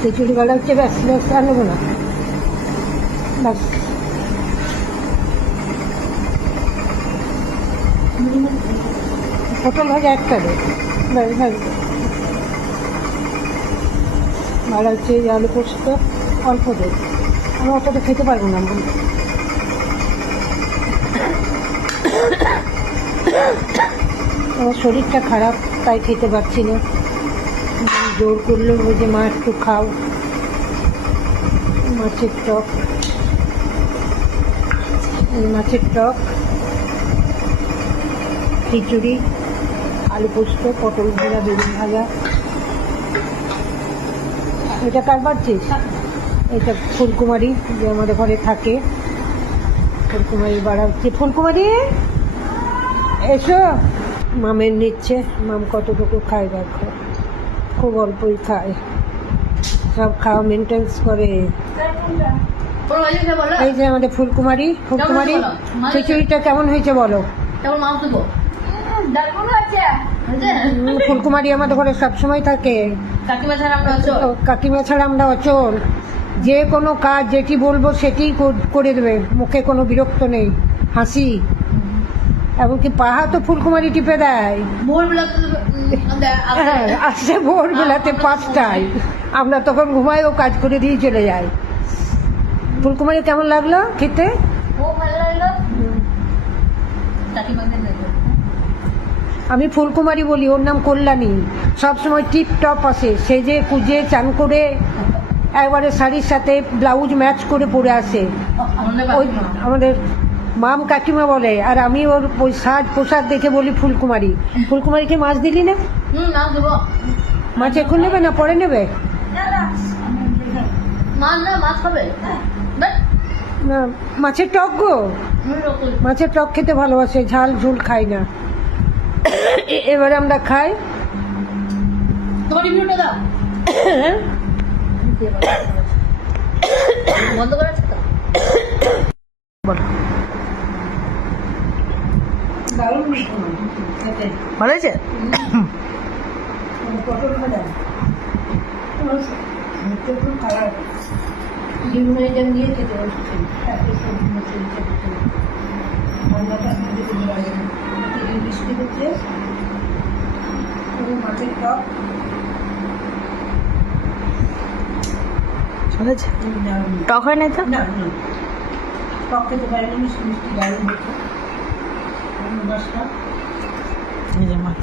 খিচুড়ি বাড়া হচ্ছে, ব্যাস ব্যাস আর নেবো না, ব্যাস। পটল ভাজা একটা দে, ব্যাস ব্যাস। বাড়া হচ্ছে এই আলু পোস্ত অল্প দে, আমি অতটা খেতে পারবো না। আমার শরীরটা খারাপ, তাই খেতে পারছি না। জোর করলো ওই যে মা একটু খাও। মাছের টক, এই মাছের টক, খিচুড়ি, আলু পোস্ত, পটল ভাজা, বেগুন ভাজা। এটা কার বাড়ছিস? এটা ফুলকুমারী, যে আমাদের ঘরে থাকে। ফুলকুমারী বাড়া হচ্ছে। ফুলকুমারী এসো। মামের নিচ্ছে, মাম কতটুকু খায় দেখো, খুব অল্পই খায়, সব খাওয়া মেনটেন্স করে। এই যে আমাদের ফুলকুমারী, ফুলকুমারী খিচুড়িটা কেমন হয়েছে বলো? ফুলকুমারী আমাদের ঘরে সবসময় থাকে। কাকিমা ছাড়া আমরা অচল। যে কোনো কাজ যেটি বলবো সেটি করে দেবে, মুখে কোনো বিরক্ত নেই, হাসি। এমনকি পাহা তো ফুলকুমারী টিপে দেয়। আসছে ভোরবেলাতে 5টায়, আমরা তখন ঘুমাই, ও কাজ করে দিয়ে চলে যায়। ফুলকুমারী কেমন লাগলো খেতে? আমি ফুলকুমারী বলি, ওর নাম কল্যাণী। সবসময় টিপ টপ আসে, সেজে কুজে চান করে একবারে শাড়ির সাথে ব্লাউজ ম্যাচ করে পরে আসে। ওই আমাদের মাম কাকিমা বলে, আর আমি ওর ওই সাজ পোশাক দেখে বলি ফুলকুমারী। ফুলকুমারীকে মাছ দিলি না? মাছ এখন নেবে না পরে নেবে? না, মাছের টক গো, মাছের টক খেতে ভালোবাসে, ঝাল ঝুল খাই না। এবারে আমরা খাই। ভালো হয়েছে? পটল ভাজা দিয়ে খেতে বৃষ্টি হচ্ছে। মাছের টক টক হয় না তো, টক খেতে পারি না, মিষ্টি মিষ্টি দারুণ হচ্ছে। মাছ